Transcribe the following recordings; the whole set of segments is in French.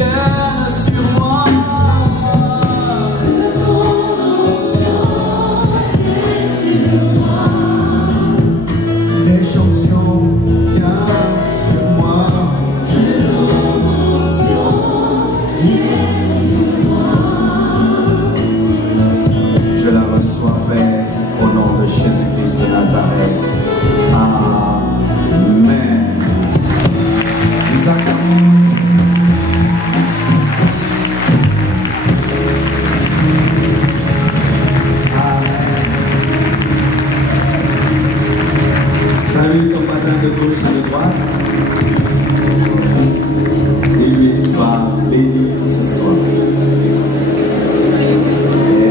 viennent sur moi. Salut ton voisin de gauche et de droite. Et lui soit béni ce soir.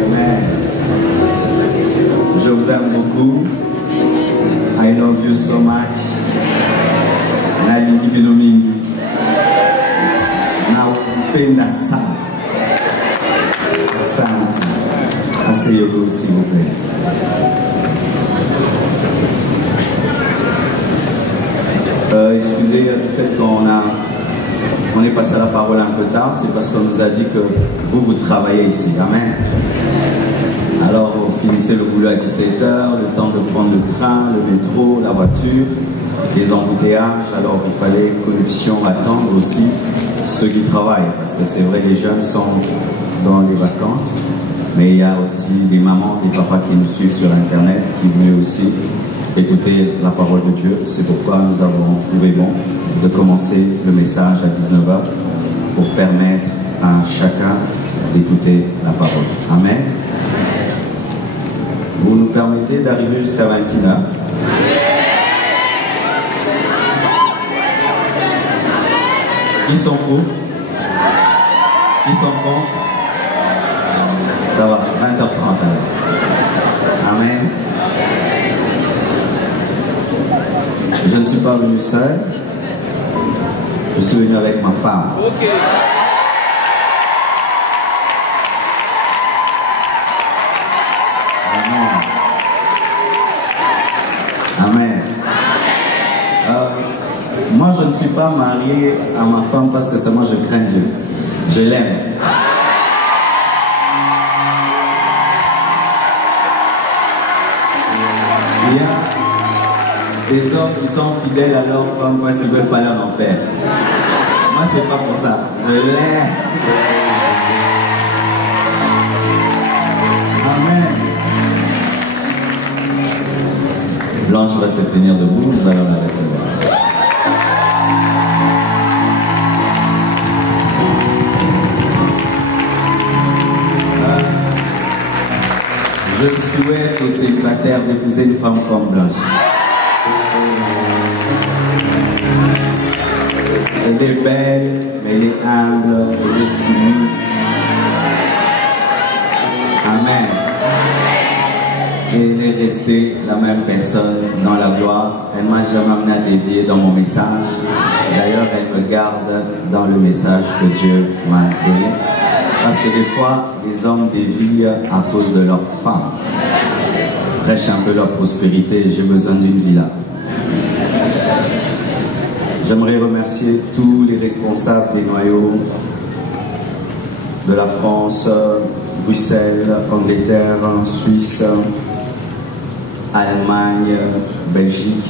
Amen. Je vous aime beaucoup. I love you so much. Nalingi Bilomingi. Na upenda sana. Asante. Asseyez-vous s'il vous plaît. Excusez le fait qu'on est passé à la parole un peu tard, c'est parce qu'on nous a dit que vous travaillez ici. Amen. Alors vous finissez le boulot à 17h, le temps de prendre le train, le métro, la voiture, les embouteillages. Alors il fallait connexion attendre aussi ceux qui travaillent, parce que c'est vrai les jeunes sont dans les vacances, mais il y a aussi des mamans, des papas qui nous suivent sur internet, qui voulaient aussi écouter la parole de Dieu. C'est pourquoi nous avons trouvé bon de commencer le message à 19h pour permettre à chacun d'écouter la parole. Amen. Vous nous permettez d'arriver jusqu'à 21h. Ils sont où? Ils sont contre? Ça va, 20h30 alors. Amen. Je ne suis pas venu seul, je suis venu avec ma femme. Okay. Amen. Amen. Moi, je ne suis pas marié à ma femme parce que seulement je crains Dieu. Je l'aime. Des hommes qui sont fidèles à leur femme parce qu'ils ne veulent pas leur en faire. Moi, c'est pas pour ça. Je l'aime. Amen. Blanche va se tenir debout, nous allons la recevoir. Je souhaite aux célibataires d'épouser une femme comme Blanche. Elle est belle, mais elle est humble, elle est soumise. Amen. Et elle est restée la même personne dans la gloire. Elle ne m'a jamais amené à dévier dans mon message. D'ailleurs, elle me garde dans le message que Dieu m'a donné. Parce que des fois, les hommes dévient à cause de leur femme. Prêchent un peu leur prospérité. J'ai besoin d'une villa. J'aimerais remercier tous les responsables des noyaux de la France, Bruxelles, Angleterre, Suisse, Allemagne, Belgique,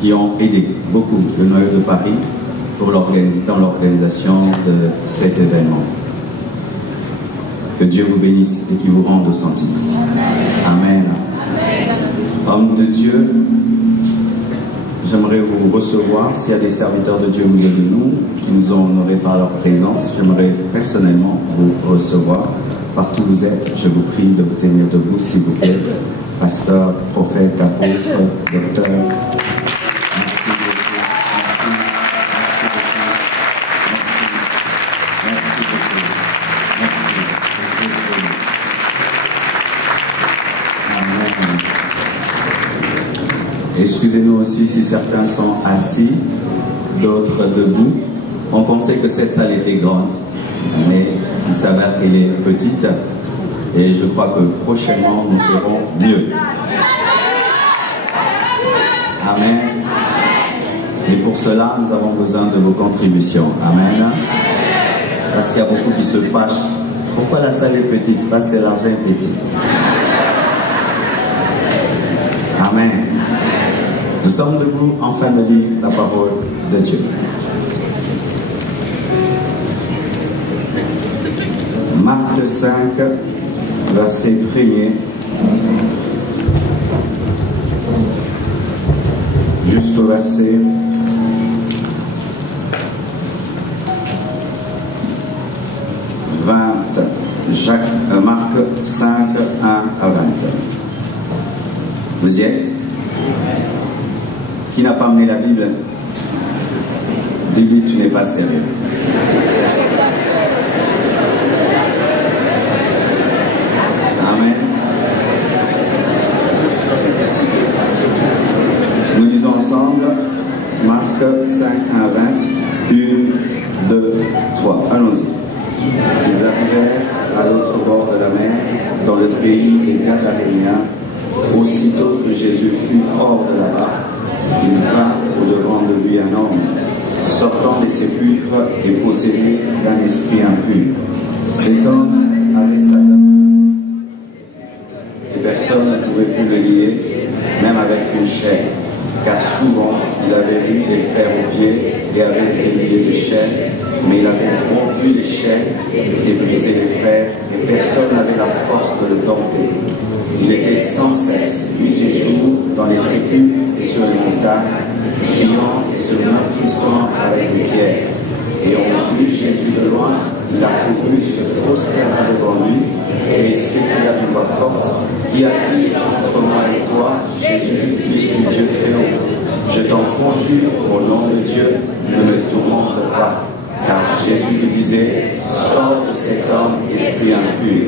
qui ont aidé beaucoup le noyau de Paris dans l'organisation de cet événement. Que Dieu vous bénisse et qu'il vous rende au centime. Amen. Homme de Dieu, j'aimerais vous recevoir. S'il y a des serviteurs de Dieu au milieu de nous qui nous ont honorés par leur présence, j'aimerais personnellement vous recevoir. Partout où vous êtes, je vous prie de vous tenir debout, s'il vous plaît. Pasteur, prophète, apôtre, docteur. Excusez-nous aussi si certains sont assis, d'autres debout. On pensait que cette salle était grande, mais il s'avère qu'elle est petite. Et je crois que prochainement, nous ferons mieux. Amen. Et pour cela, nous avons besoin de vos contributions. Amen. Parce qu'il y a beaucoup qui se fâchent. Pourquoi la salle est petite? Parce que l'argent est petit. Amen. Nous sommes debout en train de lire la parole de Dieu. Marc 5, verset 1er jusqu'au verset 20. Marc 5, 1 à 20. Vous y êtes? Qui n'a pas amené la Bible? Dis-lui, tu n'es pas sérieux. Amen. Nous lisons ensemble Marc 5, 1 à 20. 1, 2, 3. Allons-y. Ils arrivèrent à l'autre bord de la mer, dans le pays des Gadaréniens. Aussitôt que Jésus fut hors de la barque, il vint au-devant de lui un homme, sortant des sépulcres et possédé d'un esprit impur. Cet homme avait sa dame, et personne ne pouvait plus le lier, même avec une chaîne, car souvent il avait eu des fers aux pieds et avait été lié de chaînes, mais il avait rompu les chaînes et brisé les fers, et personne n'avait la force de le dompter. Il était sans cesse, nuit et jour, dans les sépulcres et sur les montagnes, criant et se meurtrissant avec des pierres. Et on vit Jésus de loin, il a couru, se prosterna devant lui, et s'écria d'une voix forte: Qu'y a-t-il entre moi et toi, Jésus, Fils du Dieu très haut? Je t'en conjure, au nom de Dieu, ne me tourmente pas. Car Jésus lui disait: Sors de cet homme, esprit impur.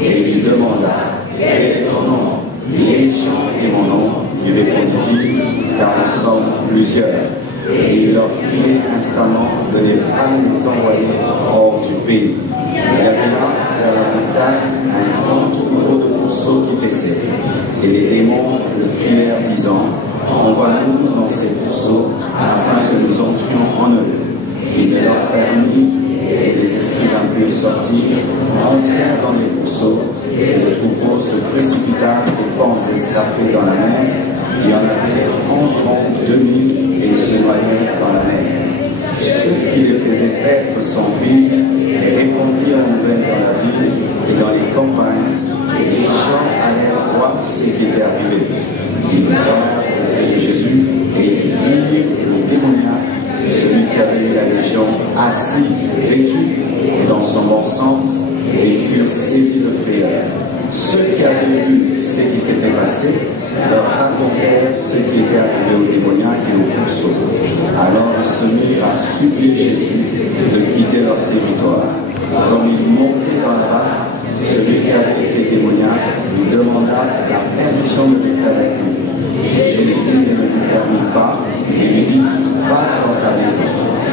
Et il lui demanda: Quel est ton nom? Légion est mon nom, lui répondit-il, car nous sommes plusieurs. Et il leur priait instamment de ne pas les envoyer hors du pays. Il y avait là, vers la montagne, un grand troupeau de pourceaux qui paissaient. Et les démons le prièrent, disant: Envoie-nous dans ces pourceaux, afin que nous entrions en eux. Il leur permit, et les esprits impurs sortirent, entrèrent dans les pourceaux, et le troupeau se précipita des pentes escarpées dans la mer. Il y en avait environ 2000 et ils se noyèrent dans la mer. Ceux qui les faisaient paître s'enfuirent et répandirent la nouvelle dans la ville et dans les campagnes, et les gens allèrent voir ce qui était arrivé. Ils vinrent auprès de Jésus et ils virent le démoniaque, celui qui avait eu la légion, assis, vêtu et dans son bon sens, et ils furent saisis de frayeur. Ceux qui avaient vu ce qui s'était passé leur racontèrent ce qui était arrivé au démoniaque et au pourceau. Alors ils se mirent à supplier Jésus de quitter leur territoire. Comme il montait dans la barque, celui qui avait été démoniaque lui demanda la permission de rester avec lui. Jésus ne lui permit pas et lui dit: Va dans ta maison,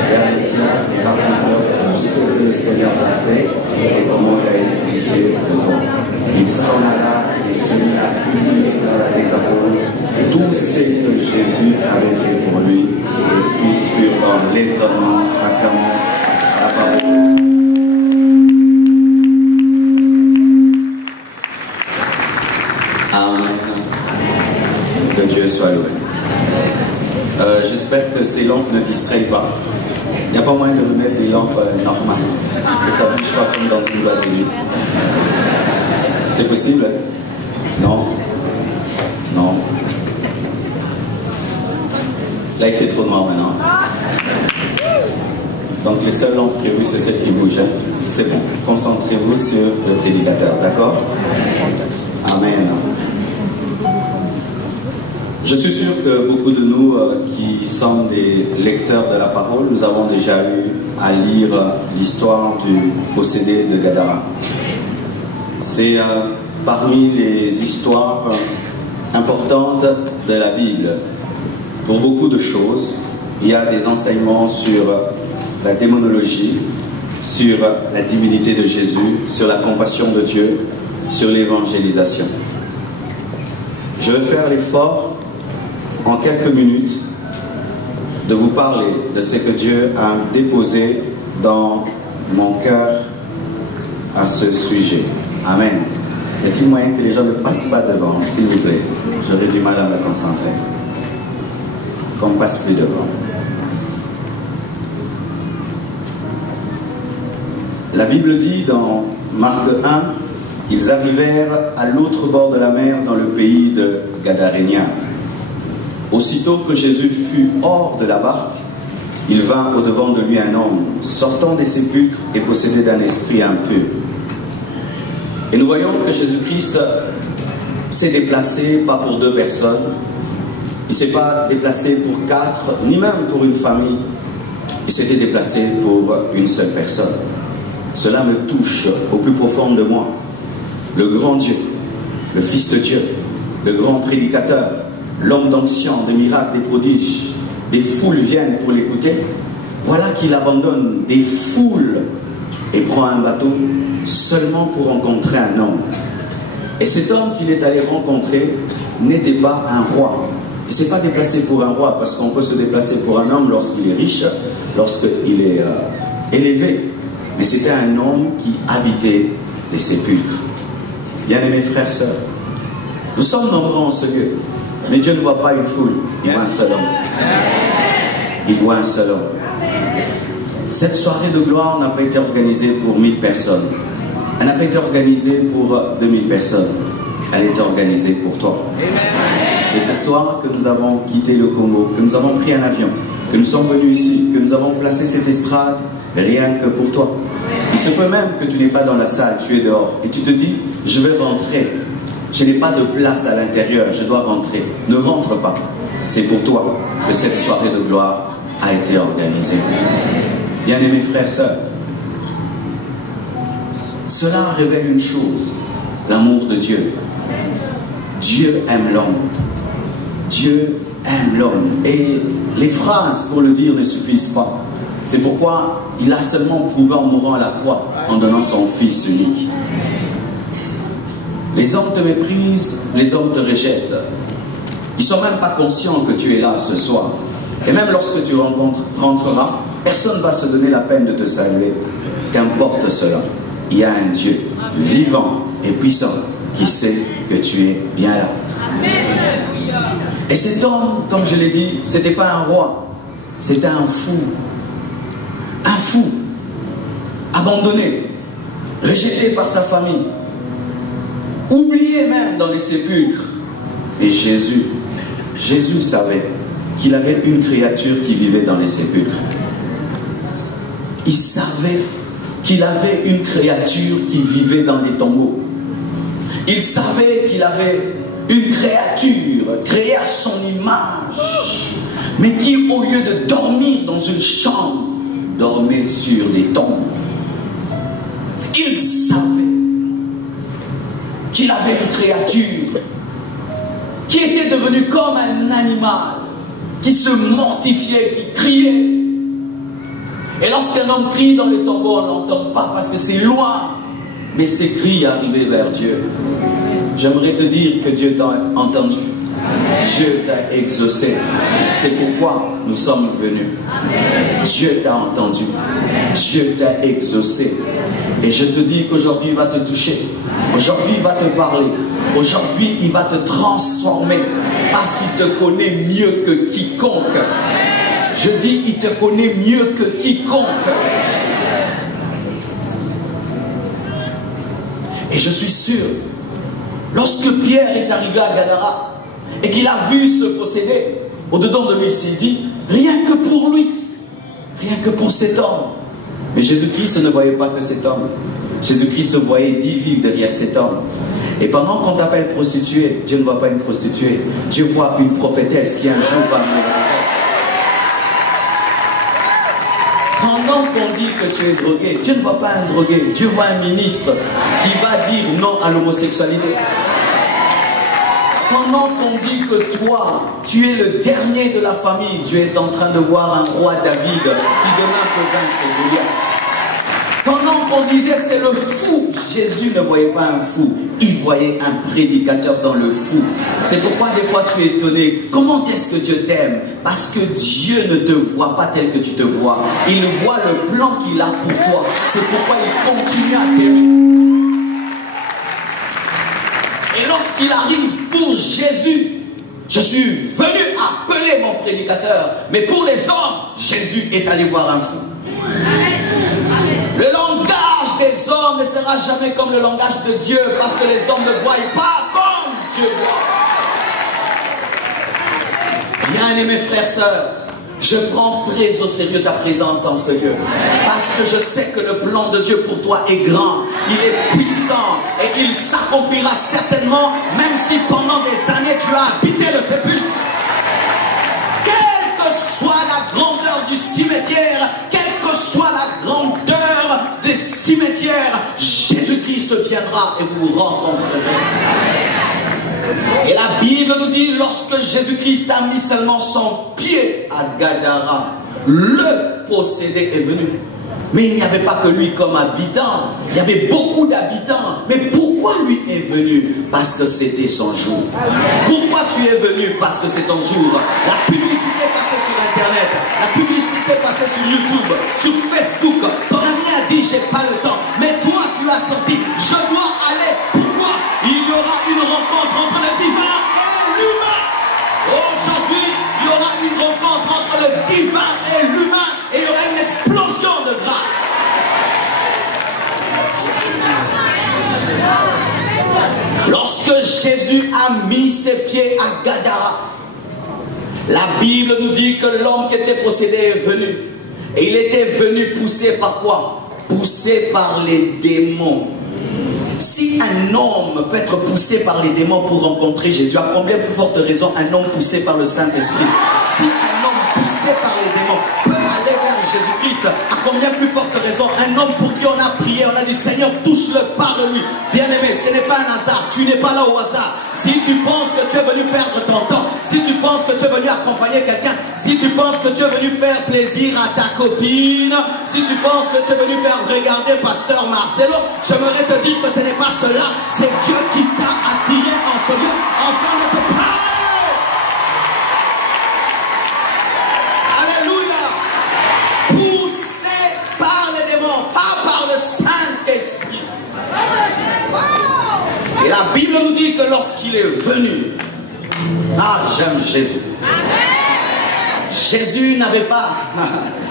vers les tiens et raconte-leur tout ce que le Seigneur t'a fait et comment il a eu pitié de toi. Il s'en alla et se mit à publier dans la Décapole tout ce que Jésus avait fait pour lui, et tous furent dans l'étonnement, acclamant la parole. Amen. Que Dieu soit loué. J'espère que ces lampes ne distraient pas. Il n'y a pas moyen de remettre des lampes normales, que ça ne bouge pas comme dans une boîte de nuit. C'est possible? Non? Non? Là, il fait trop noir maintenant. Donc, les seules lampes prévues, c'est celles qui bougent. C'est bon. Concentrez-vous sur le prédicateur, d'accord? Amen. Je suis sûr que beaucoup de nous qui sommes des lecteurs de la parole, nous avons déjà eu à lire l'histoire du possédé de Gadara. C'est parmi les histoires importantes de la Bible. Pour beaucoup de choses, il y a des enseignements sur la démonologie, sur la divinité de Jésus, sur la compassion de Dieu, sur l'évangélisation. Je vais faire l'effort en quelques minutes de vous parler de ce que Dieu a déposé dans mon cœur à ce sujet. Amen. Y a-t-il moyen que les gens ne passent pas devant, s'il vous plaît? J'aurais du mal à me concentrer. Qu'on ne passe plus devant. La Bible dit dans Marc 1, ils arrivèrent à l'autre bord de la mer dans le pays de Gadarénia. Aussitôt que Jésus fut hors de la barque, il vint au-devant de lui un homme, sortant des sépulcres et possédé d'un esprit impur. Et nous voyons que Jésus-Christ s'est déplacé, pas pour 2 personnes, il ne s'est pas déplacé pour 4, ni même pour une famille, il s'était déplacé pour une seule personne. Cela me touche au plus profond de moi. Le grand Dieu, le Fils de Dieu, le grand prédicateur, l'homme d'onction, des miracles, des prodiges, des foules viennent pour l'écouter. Voilà qu'il abandonne des foules et prend un bateau seulement pour rencontrer un homme. Et cet homme qu'il est allé rencontrer n'était pas un roi. Il ne s'est pas déplacé pour un roi, parce qu'on peut se déplacer pour un homme lorsqu'il est riche, lorsqu'il est élevé. Mais c'était un homme qui habitait les sépulcres. Bien-aimés frères, sœurs, nous sommes nombreux en ce lieu, mais Dieu ne voit pas une foule, il voit un seul homme. Il voit un seul homme. Cette soirée de gloire n'a pas été organisée pour 1000 personnes. Elle n'a pas été organisée pour 2000 personnes. Elle a été organisée pour toi. C'est pour toi que nous avons quitté le Congo, que nous avons pris un avion, que nous sommes venus ici, que nous avons placé cette estrade, rien que pour toi. Il se peut même que tu n'es pas dans la salle, tu es dehors, et tu te dis, je vais rentrer. Je n'ai pas de place à l'intérieur, je dois rentrer. Ne rentre pas. C'est pour toi que cette soirée de gloire a été organisée. Bien-aimés frères, sœurs, cela révèle une chose, l'amour de Dieu. Dieu aime l'homme. Dieu aime l'homme. Et les phrases pour le dire ne suffisent pas. C'est pourquoi il a seulement prouvé en mourant à la croix, en donnant son Fils unique. Les hommes te méprisent, les hommes te rejettent. Ils ne sont même pas conscients que tu es là ce soir. Et même lorsque tu rentreras, personne ne va se donner la peine de te saluer. Qu'importe cela, il y a un Dieu vivant et puissant qui sait que tu es bien là. Et cet homme, comme je l'ai dit, ce n'était pas un roi, c'était un fou. Un fou, abandonné, rejeté par sa famille, oublié même dans les sépulcres. Et Jésus savait qu'il avait une créature qui vivait dans les sépulcres. Il savait qu'il avait une créature qui vivait dans les tombeaux. Il savait qu'il avait une créature créée à son image, mais qui, au lieu de dormir dans une chambre, dormait sur les tombes. Il savait qu'il avait une créature qui était devenue comme un animal, qui se mortifiait, qui criait. Et lorsqu'un homme crie dans les tombeaux, on n'entend pas parce que c'est loin, mais ses cris arrivaient vers Dieu. J'aimerais te dire que Dieu t'a entendu. Dieu t'a exaucé. C'est pourquoi nous sommes venus. Dieu t'a entendu. Dieu t'a exaucé. Et je te dis qu'aujourd'hui il va te toucher. Aujourd'hui il va te parler. Aujourd'hui il va te transformer. Parce qu'il te connaît mieux que quiconque. Je dis qu'il te connaît mieux que quiconque. Et je suis sûr, lorsque Pierre est arrivé à Gadara, et qu'il a vu se posséder, au-dedans de lui, il s'est dit, rien que pour lui, rien que pour cet homme. Mais Jésus-Christ ne voyait pas que cet homme. Jésus-Christ voyait 10 vies derrière cet homme. Et pendant qu'on t'appelle prostituée, Dieu ne voit pas une prostituée. Dieu voit une prophétesse qui un jour va mourir. Pendant qu'on dit que tu es drogué, Dieu ne voit pas un drogué. Dieu voit un ministre qui va dire non à l'homosexualité. Pendant qu'on dit que toi, tu es le dernier de la famille, Dieu est en train de voir un roi David qui demain peut vaincre Goliath. Pendant on disait c'est le fou, Jésus ne voyait pas un fou, il voyait un prédicateur dans le fou. C'est pourquoi des fois tu es étonné. Comment est-ce que Dieu t'aime? Parce que Dieu ne te voit pas tel que tu te vois. Il voit le plan qu'il a pour toi. C'est pourquoi il continue à t'aimer. Et lorsqu'il arrive pour Jésus, je suis venu appeler mon prédicateur. Mais pour les hommes, Jésus est allé voir un fou. Le langage des hommes ne sera jamais comme le langage de Dieu, parce que les hommes ne voient pas comme Dieu voit. Bien-aimés frères, sœurs, je prends très au sérieux ta présence en ce lieu, parce que je sais que le plan de Dieu pour toi est grand, il est puissant et il s'accomplira certainement, même si pendant des années tu as habité le sépulcre. Quelle que soit la grandeur du cimetière, quelle que soit la grandeur des cimetières, Jésus-Christ viendra et vous vous rencontrerez. Et la Bible nous dit, lorsque Jésus-Christ a mis seulement son pied à Gadara, le possédé est venu. Mais il n'y avait pas que lui comme habitant, il y avait beaucoup d'habitants. Mais pourquoi lui est venu? Parce que c'était son jour. Pourquoi tu es venu? Parce que c'est ton jour. La publicité passait sur Internet, la publicité passait sur YouTube, sur Facebook. Ton ami a dit, j'ai pas le temps. Mais toi, tu as senti, je dois aller. Pourquoi? Il y aura une rencontre entre le divin et l'humain. Aujourd'hui, il y aura une rencontre entre le divin et l'humain. Et il y aura une explosion de grâce. Lorsque Jésus a mis ses pieds à Gadara, la Bible nous dit que l'homme qui était possédé est venu. Et il était venu poussé par quoi? Poussé par les démons. Si un homme peut être poussé par les démons pour rencontrer Jésus, à combien plus forte raison un homme poussé par le Saint-Esprit? Si un homme poussé par les démons peut aller vers Jésus-Christ, à combien plus forte raison un homme pour qui on a prié, on a dit Seigneur, touche-le, parle-lui. Bien-aimé, ce n'est pas un hasard, tu n'es pas là au hasard. Si tu penses que tu es venu perdre ton temps, si tu penses que tu es venu accompagner quelqu'un, si tu penses que tu es venu faire plaisir à ta copine, si tu penses que tu es venu faire regarder Pasteur Marcelo, j'aimerais te dire que ce n'est pas cela, c'est Dieu qui t'a attiré en ce lieu afin de te parler. Alléluia. Poussé par les démons, pas par le Saint-Esprit. Et la Bible nous dit que lorsqu'il est venu, ah, j'aime Jésus. Jésus n'avait pas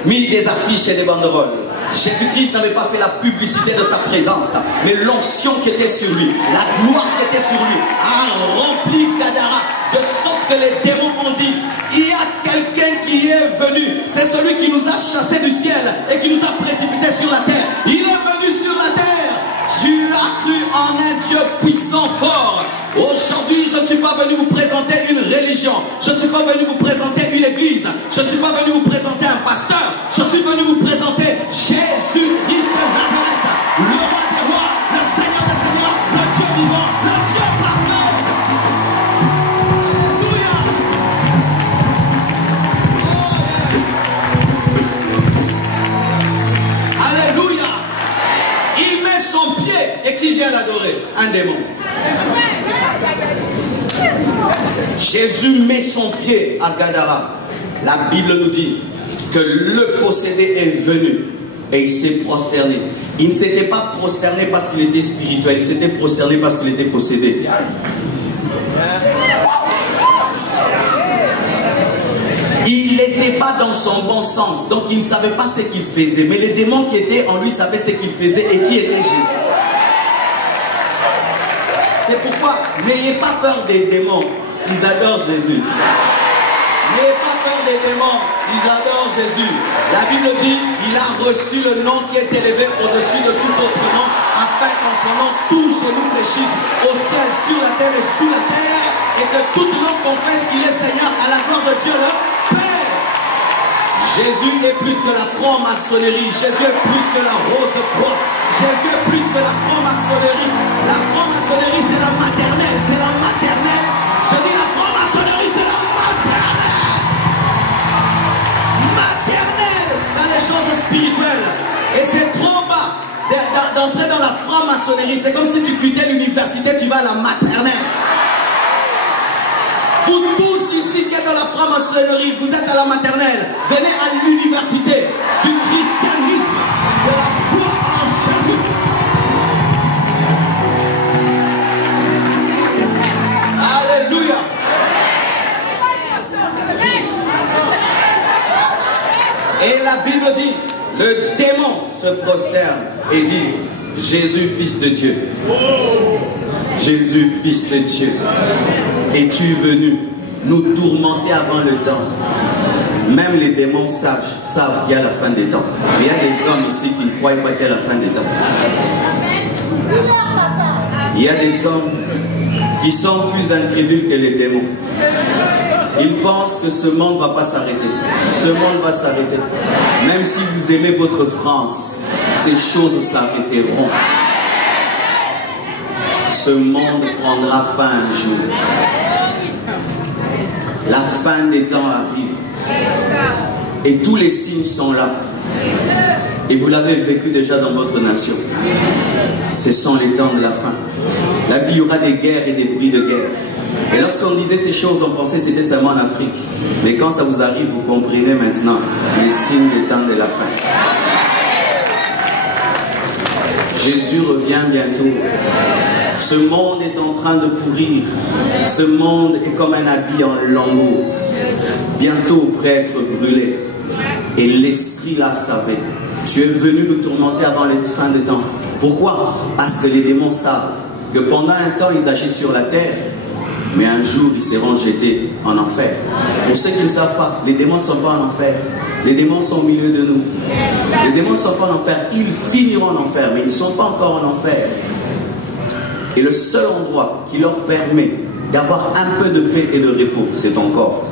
mis des affiches et des banderoles. Jésus-Christ n'avait pas fait la publicité de sa présence, mais l'onction qui était sur lui, la gloire qui était sur lui, a rempli Gadara, de sorte que les démons ont dit, il y a quelqu'un qui est venu, c'est celui qui nous a chassés du ciel et qui nous a précipités sur la terre. Il est venu sur la terre. Tu as cru en un Dieu puissant, fort. Aujourd'hui, je ne suis pas venu vous présenter une religion. Je ne suis pas venu vous présenter une église. Je ne suis pas venu vous présenter un pasteur. Je suis venu vous présenter Jésus-Christ de Nazareth, le roi des rois, le Seigneur des seigneurs, le Dieu vivant, le Dieu parfait. Alléluia. Alléluia. Il met son pied et qui vient l'adorer? Un démon. Jésus met son pied à Gadara. La Bible nous dit que le possédé est venu et il s'est prosterné. Il ne s'était pas prosterné parce qu'il était spirituel, il s'était prosterné parce qu'il était possédé. Il n'était pas dans son bon sens, donc il ne savait pas ce qu'il faisait. Mais les démons qui étaient en lui savaient ce qu'il faisait et qui était Jésus. C'est pourquoi, n'ayez pas peur des démons, ils adorent Jésus. N'ayez pas peur des démons, ils adorent Jésus. La Bible dit, il a reçu le nom qui est élevé au-dessus de tout autre nom, afin qu'en son nom, tout genou fléchisse au ciel, sur la terre et sous la terre, et que toute langue confesse qu'il est Seigneur à la gloire de Dieu le Père. Jésus est plus que la franc-maçonnerie, Jésus est plus que la rose-croix, Jésus est plus que la franc-maçonnerie. La franc-maçonnerie, c'est la maternelle, c'est la maternelle. Je dis la franc-maçonnerie, c'est la maternelle. Maternelle dans les choses spirituelles. Et c'est trop bas d'entrer dans la franc-maçonnerie. C'est comme si tu quittais l'université, tu vas à la maternelle. Vous tous ici qui êtes dans la franc-maçonnerie, vous êtes à la maternelle. Venez à l'université du christianisme, de la foi en Jésus. Alléluia. Et la Bible dit, le démon se prosterne et dit, Jésus, fils de Dieu. Jésus, fils de Dieu. Es-tu venu nous tourmenter avant le temps? Même les démons savent qu'il y a la fin des temps. Mais il y a des hommes ici qui ne croient pas qu'il y a la fin des temps. Il y a des hommes qui sont plus incrédules que les démons. Ils pensent que ce monde ne va pas s'arrêter. Ce monde va s'arrêter. Même si vous aimez votre France, ces choses s'arrêteront. Ce monde prendra fin un jour. La fin des temps arrive. Et tous les signes sont là. Et vous l'avez vécu déjà dans votre nation. Ce sont les temps de la fin. Là, il y aura des guerres et des bruits de guerre. Et lorsqu'on disait ces choses, on pensait que c'était seulement en Afrique. Mais quand ça vous arrive, vous comprenez maintenant les signes des temps de la fin. Jésus revient bientôt. Ce monde est en train de pourrir. Ce monde est comme un habit en lambeaux. Bientôt prêt à être brûlé. Et l'esprit l'a savait. Tu es venu nous tourmenter avant la fin des temps. Pourquoi? Parce que les démons savent que pendant un temps, ils agissent sur la terre. Mais un jour, ils seront jetés en enfer. Pour ceux qui ne savent pas, les démons ne sont pas en enfer. Les démons sont au milieu de nous. Les démons ne sont pas en enfer. Ils finiront en enfer, mais ils ne sont pas encore en enfer. Et le seul endroit qui leur permet d'avoir un peu de paix et de repos, c'est ton corps.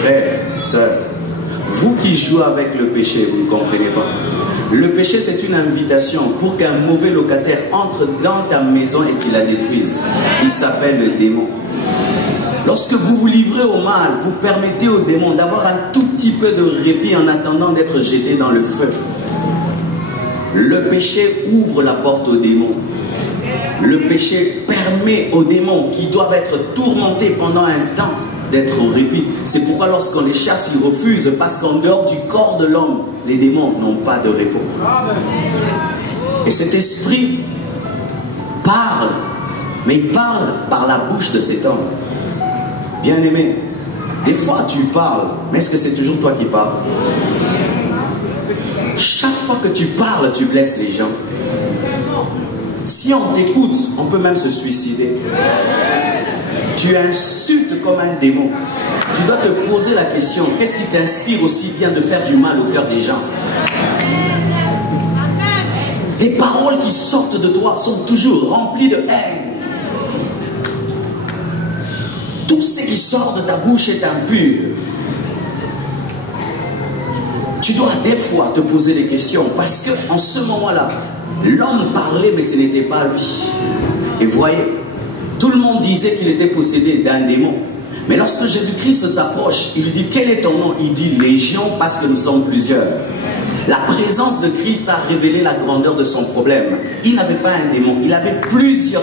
Frères, sœurs, vous qui jouez avec le péché, vous ne comprenez pas. Le péché, c'est une invitation pour qu'un mauvais locataire entre dans ta maison et qu'il la détruise. Il s'appelle le démon. Lorsque vous vous livrez au mal, vous permettez au démon d'avoir un tout petit peu de répit en attendant d'être jeté dans le feu. Le péché ouvre la porte aux démons. Le péché permet aux démons qui doivent être tourmentés pendant un temps d'être au répit. C'est pourquoi lorsqu'on les chasse, ils refusent, parce qu'en dehors du corps de l'homme, les démons n'ont pas de repos. Et cet esprit parle, mais il parle par la bouche de cet homme. Bien-aimé, des fois tu parles, mais est-ce que c'est toujours toi qui parles? Chaque fois que tu parles, tu blesses les gens. Si on t'écoute, on peut même se suicider. Tu insultes comme un démon. Tu dois te poser la question, qu'est-ce qui t'inspire aussi bien de faire du mal au cœur des gens? Les paroles qui sortent de toi sont toujours remplies de haine. Tout ce qui sort de ta bouche est impur. Tu dois des fois te poser des questions, parce qu'en ce moment-là, l'homme parlait, mais ce n'était pas lui. Et voyez, tout le monde disait qu'il était possédé d'un démon. Mais lorsque Jésus-Christ s'approche, il lui dit, quel est ton nom? Il dit, Légion, parce que nous sommes plusieurs. La présence de Christ a révélé la grandeur de son problème. Il n'avait pas un démon, il avait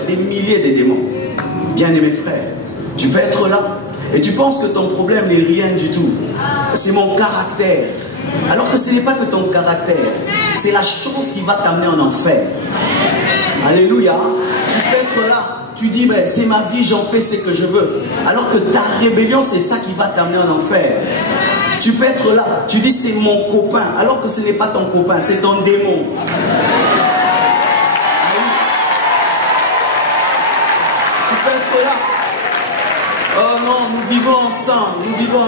des milliers de démons. Bien-aimés frères, tu peux être là et tu penses que ton problème n'est rien du tout. C'est mon caractère. Alors que ce n'est pas que ton caractère, c'est la chose qui va t'amener en enfer. Alléluia. Tu peux être là. Tu dis, mais c'est ma vie, j'en fais ce que je veux. Alors que ta rébellion, c'est ça qui va t'amener en enfer. Tu peux être là, tu dis, c'est mon copain. Alors que ce n'est pas ton copain, c'est ton démon. Tu peux être là. Oh non, nous vivons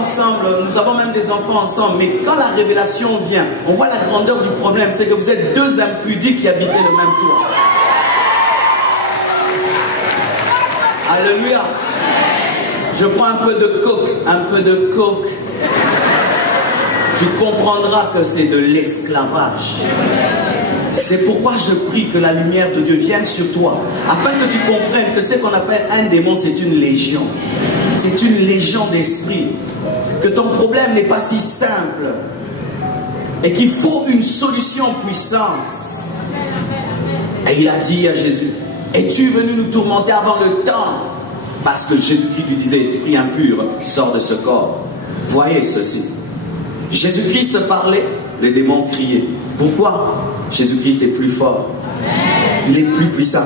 ensemble, nous avons même des enfants ensemble. Mais quand la révélation vient, on voit la grandeur du problème. C'est que vous êtes deux impudiques qui habitez le même toit. Alléluia. Je prends un peu de coke, Tu comprendras que c'est de l'esclavage. C'est pourquoi je prie que la lumière de Dieu vienne sur toi, afin que tu comprennes que ce qu'on appelle un démon, c'est une légion. C'est une légion d'esprit. Que ton problème n'est pas si simple et qu'il faut une solution puissante. Et il a dit à Jésus, es-tu venu nous tourmenter avant le temps? Parce que Jésus-Christ lui disait, esprit impur, sors de ce corps. Voyez ceci. Jésus-Christ parlait, les démons criaient. Pourquoi? Jésus-Christ est plus fort. Il est plus puissant.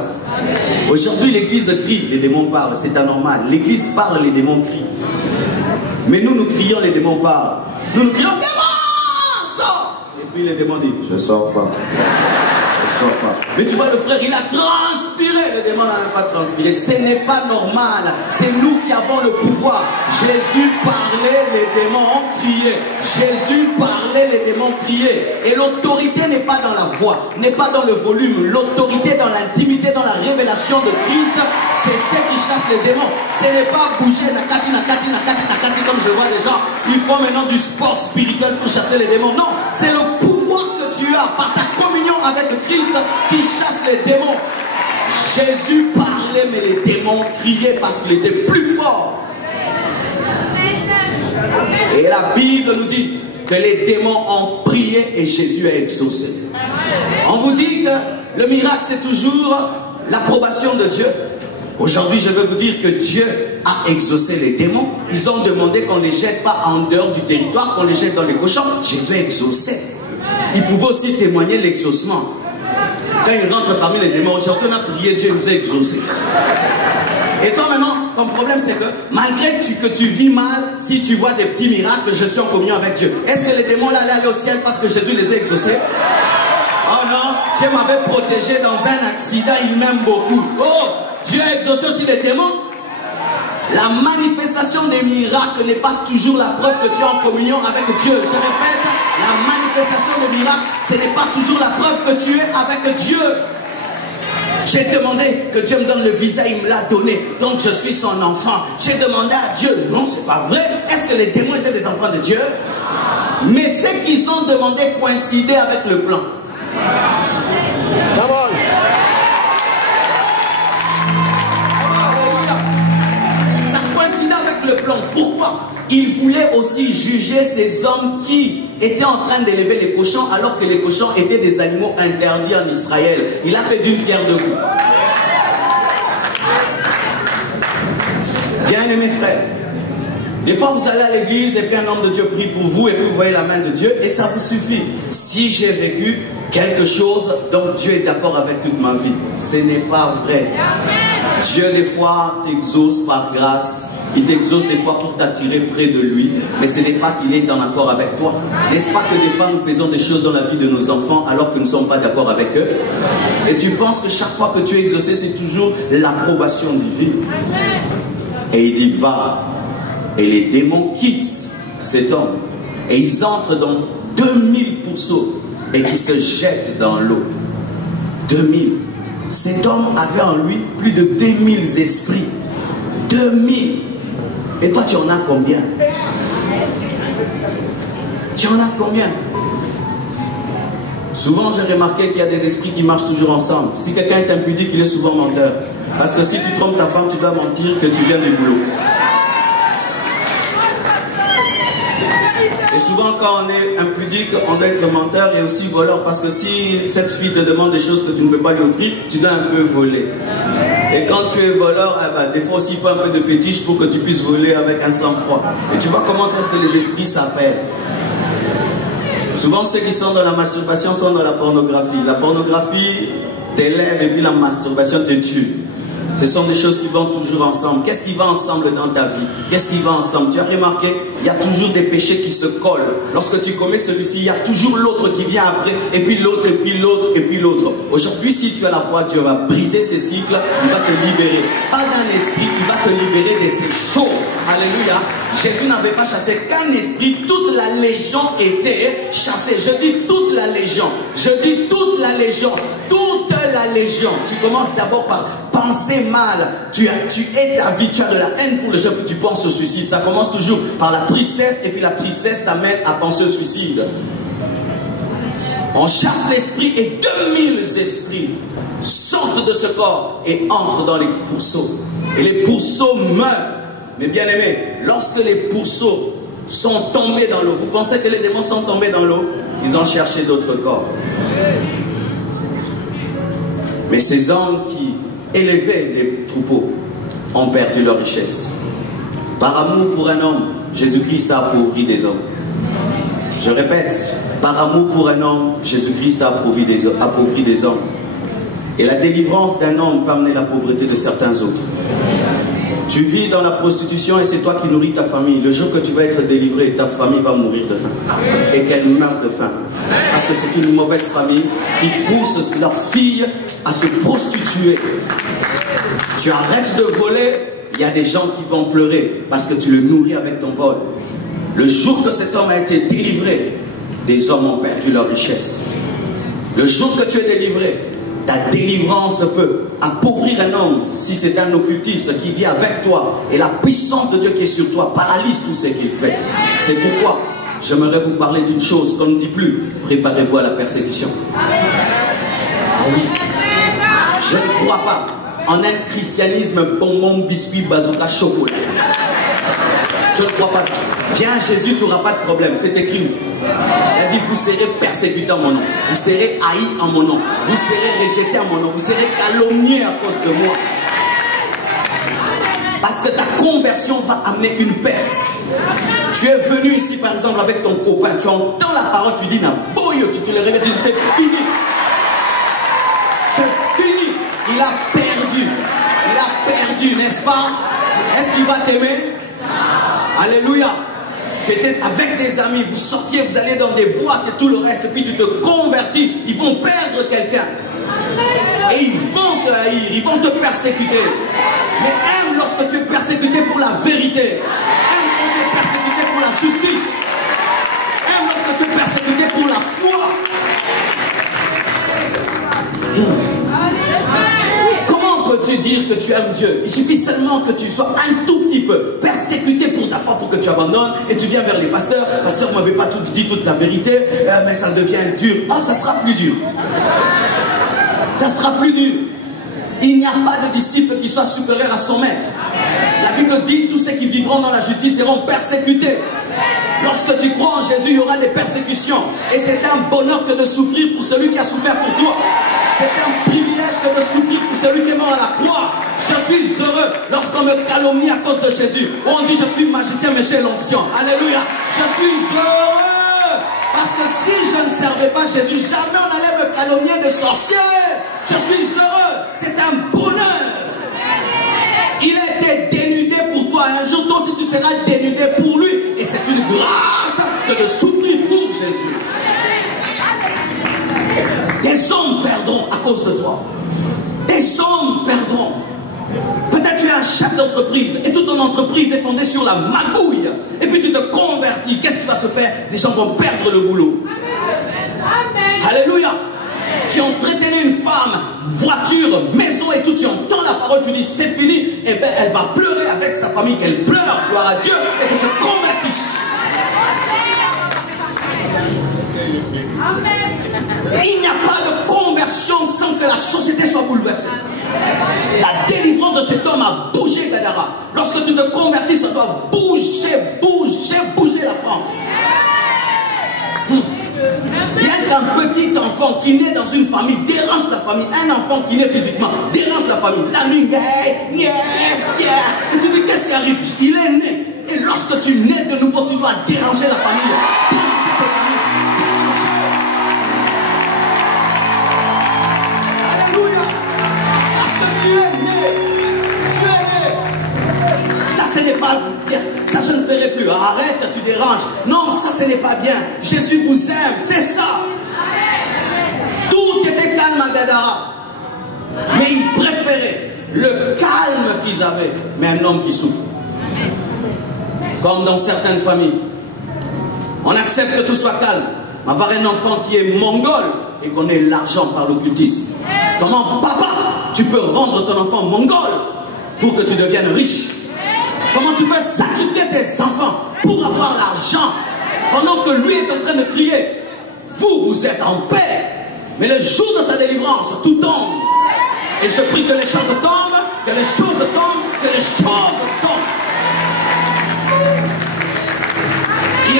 Aujourd'hui, l'église crie, les démons parlent. C'est anormal. L'église parle, les démons crient. Mais nous crions, les démons parlent. Nous crions, démon, sors! Et puis les démons disent, je ne sors pas. Je ne sors pas. Mais tu vois, le frère, il a transpiré. Le démon n'a même pas transpiré. Ce n'est pas normal. C'est nous qui avons le pouvoir. Jésus parlait, les démons ont crié. Jésus parlait, les démons criaient. Et l'autorité n'est pas dans la voix, n'est pas dans le volume. L'autorité dans l'intimité, dans la révélation de Christ, c'est ce qui chasse les démons. Ce n'est pas bouger, nakati, nakati, nakati, nakati, comme je vois des gens. Ils font maintenant du sport spirituel pour chasser les démons. Non, c'est le pouvoir que tu as par ta communion avec Christ qui chasse les démons. Jésus parlait, mais les démons criaient parce qu'il était plus fort. Et la Bible nous dit que les démons ont prié et Jésus a exaucé. On vous dit que le miracle, c'est toujours l'approbation de Dieu. Aujourd'hui, je veux vous dire que Dieu a exaucé les démons. Ils ont demandé qu'on ne les jette pas en dehors du territoire, qu'on les jette dans les cochons. Jésus a exaucé. Il pouvait aussi témoigner l'exaucement. Quand il rentre parmi les démons, aujourd'hui on a prié, Dieu nous a exaucés. Et toi maintenant, ton problème c'est que malgré que tu vis mal, si tu vois des petits miracles, je suis en communion avec Dieu. Est-ce que les démons là allaient aller au ciel parce que Jésus les a exaucés? Oh non, Dieu m'avait protégé dans un accident, il m'aime beaucoup. Oh, Dieu a exaucé aussi les démons. La manifestation des miracles n'est pas toujours la preuve que tu es en communion avec Dieu. Je répète, la manifestation des miracles, ce n'est pas toujours la preuve que tu es avec Dieu. J'ai demandé que Dieu me donne le visa, il me l'a donné. Donc je suis son enfant. J'ai demandé à Dieu, non, c'est pas vrai. Est-ce que les démons étaient des enfants de Dieu? Mais ce qu'ils ont demandé coïncidait avec le plan. Ça coïncidait avec le plan. Pourquoi? Il voulait aussi juger ces hommes qui étaient en train d'élever les cochons alors que les cochons étaient des animaux interdits en Israël. Il a fait d'une pierre deux coups. Bien aimés frères, des fois vous allez à l'église et puis un homme de Dieu prie pour vous et puis vous voyez la main de Dieu et ça vous suffit. Si j'ai vécu quelque chose, donc Dieu est d'accord avec toute ma vie. Ce n'est pas vrai. Dieu des fois t'exauce par grâce. Il t'exauce des fois pour t'attirer près de lui, mais ce n'est pas qu'il est en accord avec toi. N'est-ce pas que des fois nous faisons des choses dans la vie de nos enfants alors que nous ne sommes pas d'accord avec eux? Et tu penses que chaque fois que tu es exaucé, c'est toujours l'approbation divine. Et il dit va. Et les démons quittent cet homme. Et ils entrent dans 2000 pourceaux et qui se jettent dans l'eau. 2000. Cet homme avait en lui plus de 2000 esprits. 2000. Et toi, tu en as combien? Tu en as combien? Souvent, j'ai remarqué qu'il y a des esprits qui marchent toujours ensemble. Si quelqu'un est impudique, il est souvent menteur. Parce que si tu trompes ta femme, tu dois mentir que tu viens du boulot. Et souvent, quand on est impudique, on doit être menteur et aussi voleur. Parce que si cette fille te demande des choses que tu ne peux pas lui offrir, tu dois un peu voler. Et quand tu es voleur, eh ben, des fois aussi il faut un peu de fétiche pour que tu puisses voler avec un sang-froid. Et tu vois comment est-ce que les esprits s'appellent. Souvent ceux qui sont dans la masturbation sont dans la pornographie. La pornographie t'élève et puis la masturbation te tue. Ce sont des choses qui vont toujours ensemble. Qu'est-ce qui va ensemble dans ta vie? Qu'est-ce qui va ensemble? Tu as remarqué, il y a toujours des péchés qui se collent. Lorsque tu commets celui-ci, il y a toujours l'autre qui vient après, et puis l'autre, et puis l'autre, et puis l'autre. Aujourd'hui, si tu as la foi, Dieu va briser ces cycles, il va te libérer. Pas d'un esprit, il va te libérer de ces choses. Alléluia. Jésus n'avait pas chassé qu'un esprit, toute la légion était chassée. Je dis toute la légion. Je dis toute la légion. Toute la légion. Tu commences d'abord par penser mal. Tu hais ta vie, tu as de la haine pour le jeu, tu penses au suicide. Ça commence toujours par la tristesse et puis la tristesse t'amène à penser au suicide. On chasse l'esprit et 2000 esprits sortent de ce corps et entrent dans les pourceaux. Et les pourceaux meurent. Mais bien aimés, lorsque les pourceaux sont tombés dans l'eau, vous pensez que les démons sont tombés dans l'eau? Ils ont cherché d'autres corps. Mais ces hommes qui élevaient les troupeaux ont perdu leur richesse. Par amour pour un homme, Jésus-Christ a appauvri des hommes. Je répète, par amour pour un homme, Jésus-Christ a appauvri des hommes. Et la délivrance d'un homme peut amener la pauvreté de certains autres. Tu vis dans la prostitution et c'est toi qui nourris ta famille. Le jour que tu vas être délivré, ta famille va mourir de faim. Et qu'elle meure de faim. Parce que c'est une mauvaise famille qui pousse leurs filles à se prostituer. Tu arrêtes de voler, il y a des gens qui vont pleurer parce que tu le nourris avec ton vol. Le jour que cet homme a été délivré, des hommes ont perdu leur richesse. Le jour que tu es délivré, ta délivrance peut appauvrir un homme si c'est un occultiste qui vit avec toi et la puissance de Dieu qui est sur toi paralyse tout ce qu'il fait. C'est pourquoi j'aimerais vous parler d'une chose qu'on ne dit plus. Préparez-vous à la persécution. Ah oui. Je ne crois pas en un christianisme bonbon, biscuit, bazooka, chocolat. Je ne crois pas ça. Viens Jésus, tu n'auras pas de problème. C'est écrit où? Il a dit, vous serez persécutés en mon nom. Vous serez haïs en mon nom. Vous serez rejetés en mon nom. Vous serez calomniés à cause de moi. Parce que ta conversion va amener une perte. Tu es venu ici par exemple avec ton copain. Tu entends la parole, tu dis, tu le réveilles, tu dis, c'est fini. C'est fini. Il a perdu. Il a perdu, n'est-ce pas? Est-ce qu'il va t'aimer? Alléluia. Tu étais avec des amis, vous sortiez, vous allez dans des boîtes et tout le reste, puis tu te convertis, ils vont perdre quelqu'un. Et ils vont te haïr, ils vont te persécuter. Mais aime lorsque tu es persécuté pour la vérité. Aime quand tu es persécuté pour la justice. Aime lorsque tu es persécuté pour la foi. Peux-tu dire que tu aimes Dieu? Il suffit seulement que tu sois un tout petit peu persécuté pour ta foi, pour que tu abandonnes et tu viens vers les pasteurs. Pasteur, vous ne m'avez pas dit toute la vérité, mais ça devient dur. Ah, ça sera plus dur. Ça sera plus dur. Il n'y a pas de disciple qui soit supérieur à son maître. La Bible dit, tous ceux qui vivront dans la justice seront persécutés. Lorsque tu crois en Jésus, il y aura des persécutions. Et c'est un bonheur que de souffrir pour celui qui a souffert pour toi. C'est un privilège que de souffrir pour celui qui est mort à la croix. Je suis heureux lorsqu'on me calomnie à cause de Jésus. On dit je suis magicien mais j'ai l'onction. Alléluia. Je suis heureux. Parce que si je ne servais pas Jésus, jamais on allait me calomnier de sorcier. Je suis heureux. C'est un bonheur. Il a été dénudé pour toi. Un jour, toi aussi, tu seras dénudé pour lui. Et c'est une grâce que de souffrir pour Jésus. Des hommes perdront à cause de toi. Des hommes perdront. Peut-être tu es un chef d'entreprise et toute ton entreprise est fondée sur la magouille. Et puis tu te convertis. Qu'est-ce qui va se faire? Les gens vont perdre le boulot. Amen. Alléluia. Tu as entretenu une femme, voiture, maison et tout. Tu entends la parole, tu dis c'est fini. Et bien elle va pleurer avec sa famille, qu'elle pleure, gloire à Dieu, et qu'elle se convertisse. Amen. Il n'y a pas de conversion sans que la société soit bouleversée. La délivrance de cet homme a bougé Gadara. Lorsque tu te convertis, ça doit bouger la France. Bien qu'un petit enfant qui naît dans une famille dérange la famille, un enfant qui naît physiquement dérange la famille. La nuit, et tu dis qu'est-ce qui arrive? Il est né. Et lorsque tu nais de nouveau, tu dois déranger la famille. Déranger tes amis. Tu es né. Ça, ce n'est pas bien. Ça, je ne ferai plus. Arrête, tu déranges. Non, ça, ce n'est pas bien. Jésus vous aime. C'est ça. Tout était calme à Gadara. Mais ils préféraient le calme qu'ils avaient, mais un homme qui souffre. Comme dans certaines familles. On accepte que tout soit calme. Avoir un enfant qui est mongol et qu'on ait l'argent par l'occultisme. Comment, papa, tu peux rendre ton enfant mongol pour que tu deviennes riche? Comment tu peux sacrifier tes enfants pour avoir l'argent pendant que lui est en train de crier? Vous êtes en paix. Mais le jour de sa délivrance, tout tombe. Et je prie que les choses tombent, que les choses tombent, que les choses tombent. Il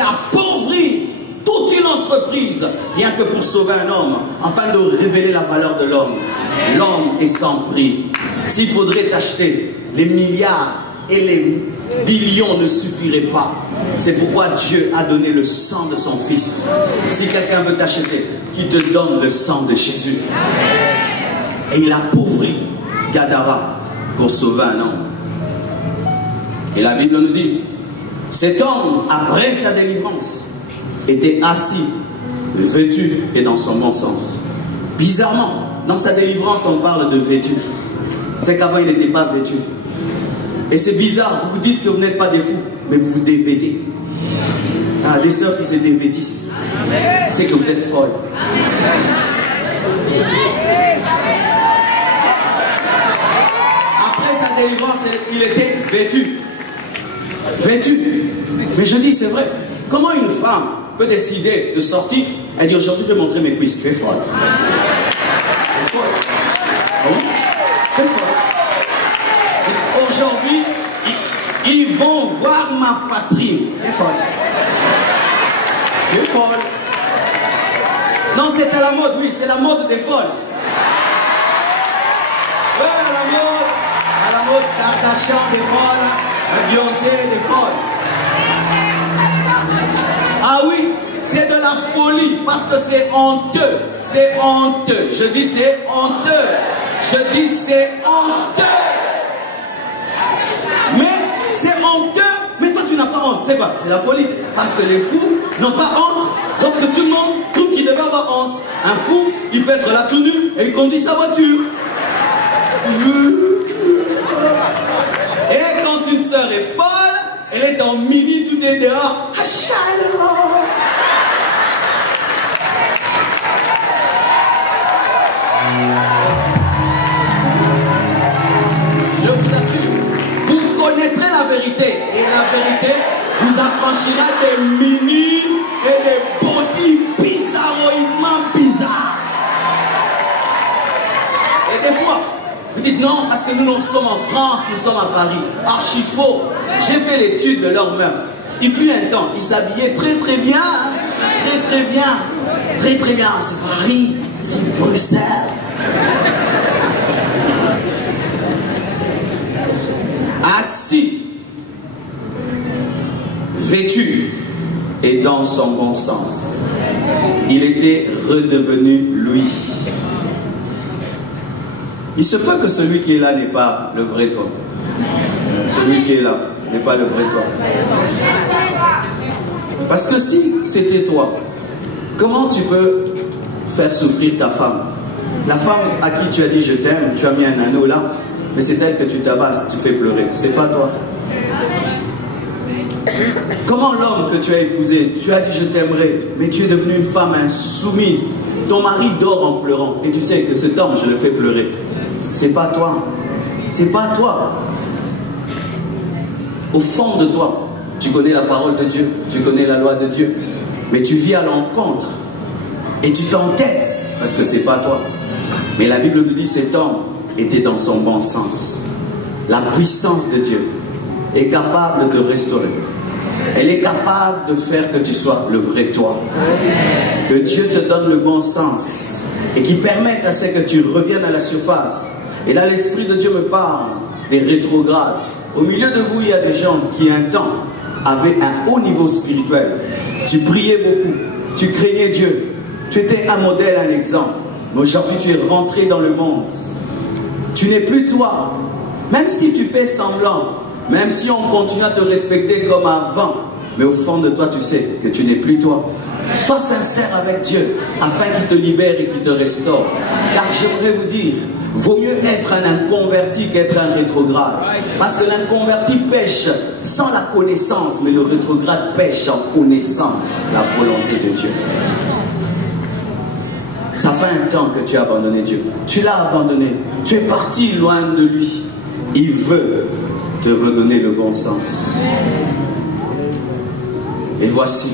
a appauvri toute une entreprise, rien que pour sauver un homme, afin de révéler la valeur de l'homme. L'homme est sans prix. S'il faudrait t'acheter, les milliards et les billions ne suffiraient pas. C'est pourquoi Dieu a donné le sang de son Fils. Si quelqu'un veut t'acheter, qu'il te donne le sang de Jésus. Et il appauvrit Gadara pour sauver un homme. Et la Bible nous dit, cet homme, après sa délivrance, était assis, vêtu et dans son bon sens. Bizarrement, dans sa délivrance, on parle de vêtu. C'est qu'avant, il n'était pas vêtu. Et c'est bizarre, vous vous dites que vous n'êtes pas des fous, mais vous vous dévêtez. Ah, des sœurs qui se dévêtissent, c'est que vous êtes folles. Après sa délivrance, il était vêtu. Vêtu. Mais je dis, c'est vrai. Comment une femme peut décider de sortir et dire aujourd'hui je vais montrer mes cuisses? Tu es folle. Tu es folle. Ah oui? Tu es folle. Aujourd'hui, ils vont voir ma poitrine. Tu es folle. Tu es folle. Non, c'est à la mode, oui, c'est la mode des folles. Oui, à la mode Kardashian des folles. Beyoncé des folles. Ah oui, c'est de la folie parce que c'est honteux. C'est honteux. Je dis c'est honteux. Je dis c'est honteux. Mais c'est honteux. Mais toi tu n'as pas honte. C'est quoi? C'est la folie. Parce que les fous n'ont pas honte lorsque tout le monde trouve qu'il devait avoir honte. Un fou, il peut être là tout nu et il conduit sa voiture. Et quand une sœur est folle, elle est en mini, tout est dehors. Je vous assure, vous connaîtrez la vérité. Et la vérité vous affranchira des mini et des body bizarroïdement bizarres. Et des fois, vous dites non, parce que nous sommes en France, nous sommes à Paris. Archi faux. J'ai fait l'étude de leurs mœurs. Il fut un temps, ils s'habillaient très très bien. Très très bien. Très très bien. C'est Paris, c'est Bruxelles. Assis, vêtu et dans son bon sens. Il était redevenu lui. Il se peut que celui qui est là n'est pas le vrai toi. Celui qui est là n'est pas le vrai toi. Parce que si c'était toi, comment tu peux faire souffrir ta femme? La femme à qui tu as dit je t'aime, tu as mis un anneau là, mais c'est elle que tu tabasses, tu fais pleurer. C'est pas toi. Comment l'homme que tu as épousé, tu as dit je t'aimerai, mais tu es devenue une femme insoumise. Ton mari dort en pleurant et tu sais que cet homme, je le fais pleurer. C'est pas toi. C'est pas toi. Au fond de toi, tu connais la parole de Dieu, tu connais la loi de Dieu, mais tu vis à l'encontre et tu t'entêtes parce que c'est pas toi. Mais la Bible nous dit cet homme était dans son bon sens. La puissance de Dieu est capable de te restaurer. Elle est capable de faire que tu sois le vrai toi. Que Dieu te donne le bon sens et qui permette à ce que tu reviennes à la surface. Et là, l'Esprit de Dieu me parle des rétrogrades. Au milieu de vous, il y a des gens qui, un temps, avaient un haut niveau spirituel. Tu priais beaucoup, tu craignais Dieu, tu étais un modèle, un exemple. Mais aujourd'hui, tu es rentré dans le monde. Tu n'es plus toi. Même si tu fais semblant, même si on continue à te respecter comme avant, mais au fond de toi, tu sais que tu n'es plus toi. Sois sincère avec Dieu, afin qu'il te libère et qu'il te restaure. Car j'aimerais vous dire, vaut mieux être un inconverti qu'être un rétrograde. Parce que l'inconverti pêche sans la connaissance, mais le rétrograde pêche en connaissant la volonté de Dieu. Ça fait un temps que tu as abandonné Dieu. Tu l'as abandonné. Tu es parti loin de lui. Il veut te redonner le bon sens. Et voici,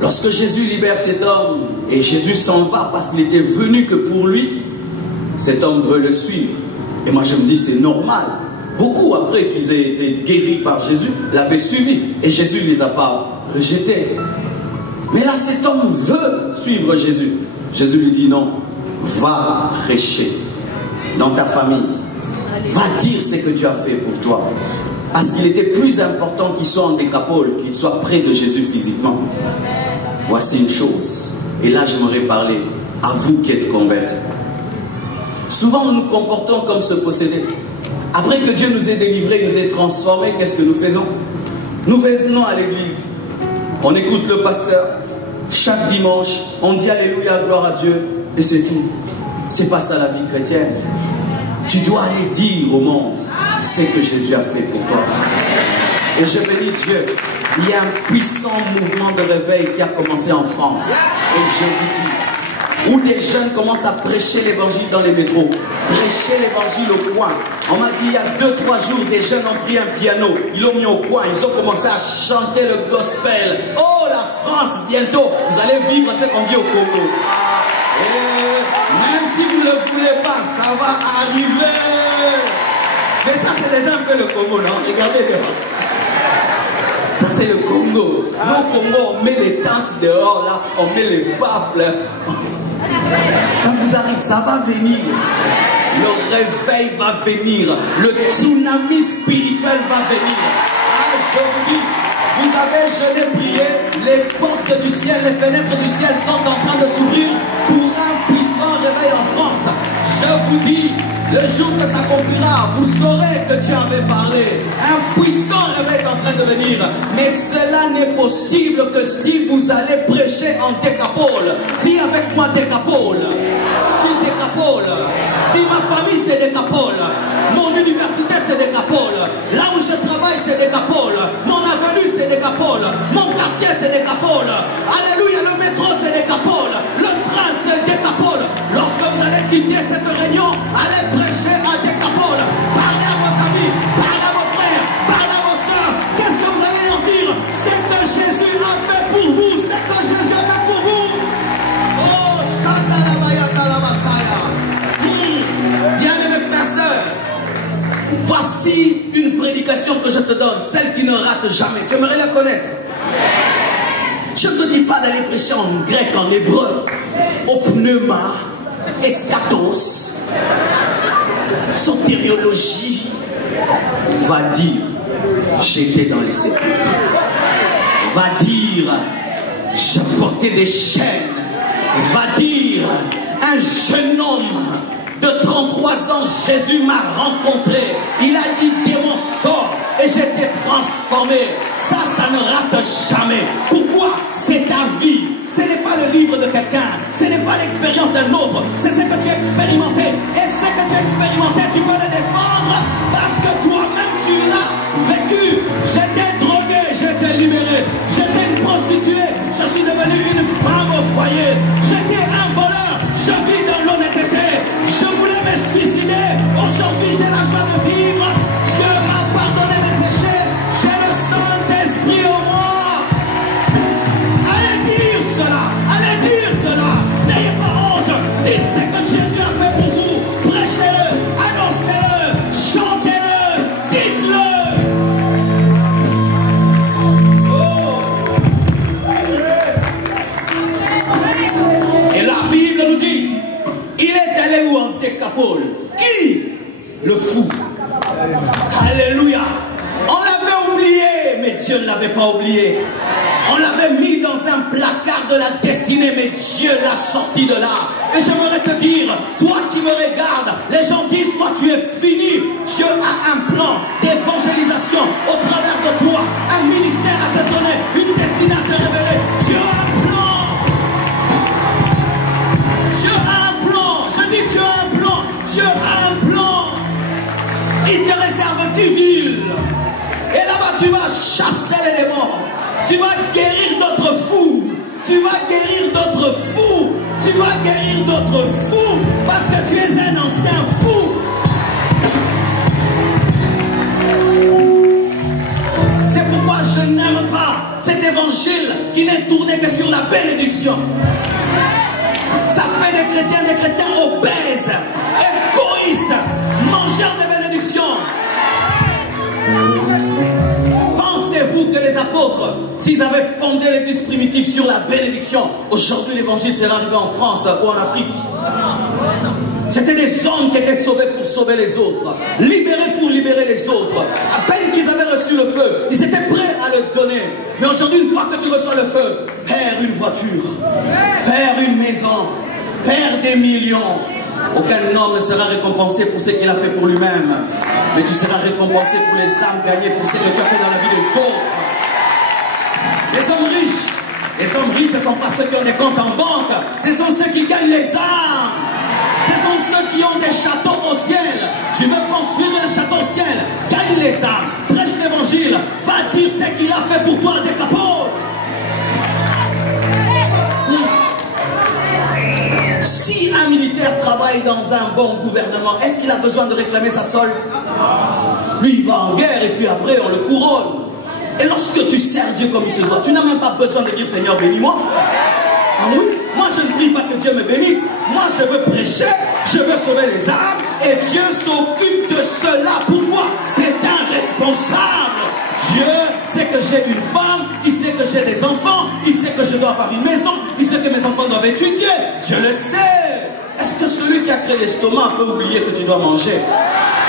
lorsque Jésus libère cet homme, et Jésus s'en va parce qu'il était venu que pour lui, cet homme veut le suivre. Et moi je me dis c'est normal. Beaucoup après qu'ils aient été guéris par Jésus, l'avaient suivi. Et Jésus ne les a pas rejetés. Mais là, cet homme veut suivre Jésus. Jésus lui dit non, va prêcher dans ta famille. Va dire ce que Dieu a fait pour toi. Parce qu'il était plus important qu'il soit en Décapole, qu'il soit près de Jésus physiquement. Voici une chose. Et là, j'aimerais parler à vous qui êtes convertis. Souvent, nous nous comportons comme ce possédé. Après que Dieu nous ait délivrés, nous ait transformés, qu'est-ce que nous faisons? Nous venons à l'église. On écoute le pasteur. Chaque dimanche, on dit Alléluia, gloire à Dieu. Et c'est tout. C'est pas ça la vie chrétienne. Tu dois aller dire au monde ce que Jésus a fait pour toi. Et je bénis Dieu. Il y a un puissant mouvement de réveil qui a commencé en France. Et je vous dis, où des jeunes commencent à prêcher l'évangile dans les métros. Prêcher l'évangile au coin. On m'a dit il y a 2-3 jours, des jeunes ont pris un piano. Ils l'ont mis au coin. Ils ont commencé à chanter le gospel. Oh la France, bientôt, vous allez vivre ce qu'on vit au Congo. Et même si vous ne le voulez pas, ça va arriver. Mais ça, c'est déjà un peu le Congo, non? Regardez dehors. Ça, c'est le Congo. Nous, au Congo, on met les tentes dehors, là. On met les baffles. Ça vous arrive, ça va venir. Le réveil va venir. Le tsunami spirituel va venir. Ah, je vous dis, vous avez jeûné, prié, les portes du ciel, les fenêtres du ciel sont en train de s'ouvrir pour un puissant réveil en France. Je vous dis, le jour que ça s'accomplira, vous saurez que Dieu avait parlé. Un puissant réveil est en train de venir. Mais cela n'est possible que si vous allez prêcher en Décapole. Dis avec moi Décapole. Dis Décapole. Dis ma famille c'est Décapole. Mon université c'est Décapole. Là où je travaille c'est Décapole. Mon avenue c'est Décapole. Mon quartier c'est Décapole. Alléluia, le métro c'est Décapole. Le train c'est Décapole. Lorsque vous allez quitter cette réunion, allez prêcher à Décapole. Parlez à vos amis, parlez à vos frères, parlez à vos soeurs. Qu'est-ce que vous allez leur dire? C'est que Jésus a fait pour vous. C'est que Jésus a fait pour vous. Oh, bien-aimés frères et sœurs, voici une prédication que je te donne, celle qui ne rate jamais. Tu aimerais la connaître? Je ne te dis pas d'aller prêcher en grec, en hébreu, au pneuma, eschatos, sotériologie. Va dire, j'étais dans les sépulcres. Va dire, je portais des chaînes. Va dire, un jeune homme de 33 ans, Jésus m'a rencontré. Il a dit, démon sort, et j'étais transformé. Ça ne rate jamais. Pourquoi? C'est ta vie. Ce n'est pas le livre de quelqu'un. Ce n'est pas l'expérience d'un autre. C'est ce que tu as expérimenté. Et ce que tu as expérimenté, tu peux le défendre parce que toi-même tu l'as vécu. J'étais drogué, j'étais libéré. J'étais une prostituée. Je suis devenue une femme au foyer. J'étais un voleur. Je vis dans l'honnêteté. Je voulais me suicider. Aujourd'hui, j'ai la joie de vivre. Dieu m'a pardonné mes péchés. J'ai le Saint-Esprit en moi. Allez dire cela. Allez dire cela. N'ayez pas honte. Dites ce que Jésus a fait pour vous. Prêchez-le. Annoncez-le. Chantez-le. Dites-le. Oh. Et la Bible nous dit, il est allé où en Décapole? Qui? Le fou. Alléluia. On l'avait oublié, mais Dieu ne l'avait pas oublié. On l'avait mis dans un placard de la destinée, mais Dieu l'a sorti de là. Et j'aimerais te dire, toi qui me regardes, les gens disent, toi tu es fini. Dieu a un plan d'évangélisation au travers de toi. Un ministère à te donner, une destinée à te révéler. Dieu a un plan. Dieu a un plan. Je dis Dieu a un plan. Dieu a un plan. Il te réserve 10 villes. Et là-bas tu vas chasser les démons. Tu vas guérir d'autres fous. Tu vas guérir d'autres fous. Tu vas guérir d'autres fous. Parce que tu es un ancien fou. C'est pourquoi je n'aime pas cet évangile qui n'est tourné que sur la bénédiction. Ça fait des chrétiens obèses, égoïstes, mangeurs de bénédictions. Pensez-vous que les apôtres, S'ils avaient fondé l'église primitive sur la bénédiction, aujourd'hui l'évangile serait arrivé en France ou en Afrique. C'était des hommes qui étaient sauvés pour sauver les autres, libérés pour libérer les autres. À peine qu'ils avaient reçu le feu, ils étaient prêts à le donner. Mais aujourd'hui, une fois que tu reçois le feu, perds une voiture, perds une maison, perds des millions. Aucun homme ne sera récompensé pour ce qu'il a fait pour lui-même, mais tu seras récompensé pour les âmes gagnées, pour ce que tu as fait dans la vie des autres. Les hommes riches, ce ne sont pas ceux qui ont des comptes en banque, ce sont ceux qui gagnent les âmes. Ce sont ceux qui ont des châteaux au ciel. Tu veux construire un château au ciel, gagne les âmes, prêche l'évangile, va dire ce qu'il a fait pour toi à Décapole. Si un militaire travaille dans un bon gouvernement, est-ce qu'il a besoin de réclamer sa solde? Lui, il va en guerre et puis après, on le couronne. Et lorsque tu sers Dieu comme il se doit, tu n'as même pas besoin de dire Seigneur, bénis-moi. Ah oui? Moi, je ne prie pas que Dieu me bénisse. Moi, je veux prêcher, je veux sauver les âmes et Dieu s'occupe de cela. Pourquoi? C'est un responsable. Dieu sait que j'ai une femme, il sait que j'ai des enfants, il sait que je dois avoir une maison, il sait que mes enfants doivent étudier. Dieu le sait. Est-ce que celui qui a créé l'estomac peut oublier que tu dois manger?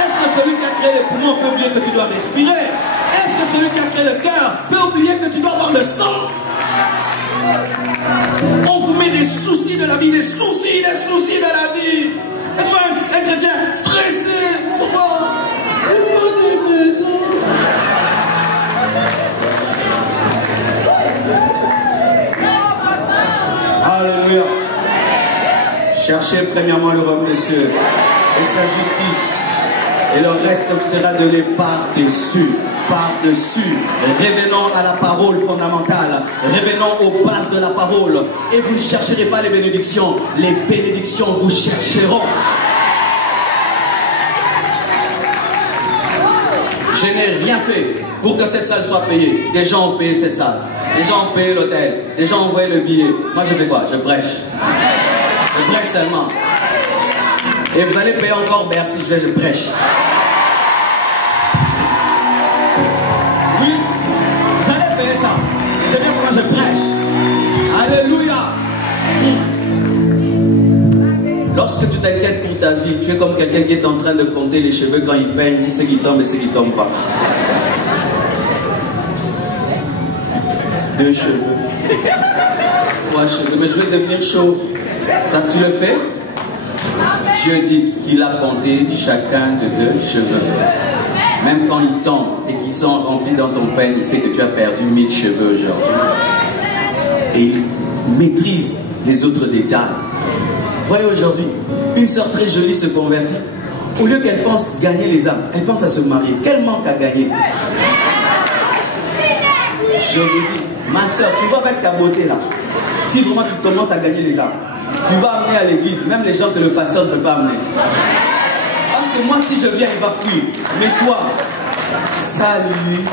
Est-ce que celui qui a créé les poumons peut oublier que tu dois respirer? Est-ce que celui qui a créé le cœur peut oublier que tu dois avoir le sang? On vous met des soucis de la vie, des soucis de la vie. Et tu vois un chrétien stressé. Pourquoi? Alléluia. Cherchez premièrement le royaume des cieux et sa justice, et le reste sera donné par-dessus. Par-dessus, revenons à la parole fondamentale, revenons aux bases de la parole, et vous ne chercherez pas les bénédictions vous chercheront. Je n'ai rien fait pour que cette salle soit payée. Des gens ont payé cette salle, des gens ont payé l'hôtel, des gens ont envoyé le billet. Moi je fais quoi? Je prêche. Je prêche seulement. Et vous allez payer encore Bercy, je prêche. C'est bien ce que je prêche. Alléluia. Lorsque tu t'inquiètes pour ta vie, tu es comme quelqu'un qui est en train de compter les cheveux quand il peigne, ceux qui tombent et ceux qui ne tombent pas. 2 cheveux, 3 cheveux, mais je vais devenir chauve. Ça tu le fais? Dieu dit qu'il a compté chacun de 2 cheveux. Même quand ils tombent et qu'ils sont remplis dans ton peigne, il sait que tu as perdu 1000 cheveux aujourd'hui. Et il maîtrise les autres détails. Voyez aujourd'hui, une sœur très jolie se convertit. Au lieu qu'elle pense gagner les âmes, elle pense à se marier. Quel manque à gagner? Je vous dis, ma sœur, tu vois avec ta beauté là, si vraiment tu commences à gagner les âmes, tu vas amener à l'église, même les gens que le pasteur ne peut pas amener. Parce que moi, si je viens, il va fuir. Mais toi, salut.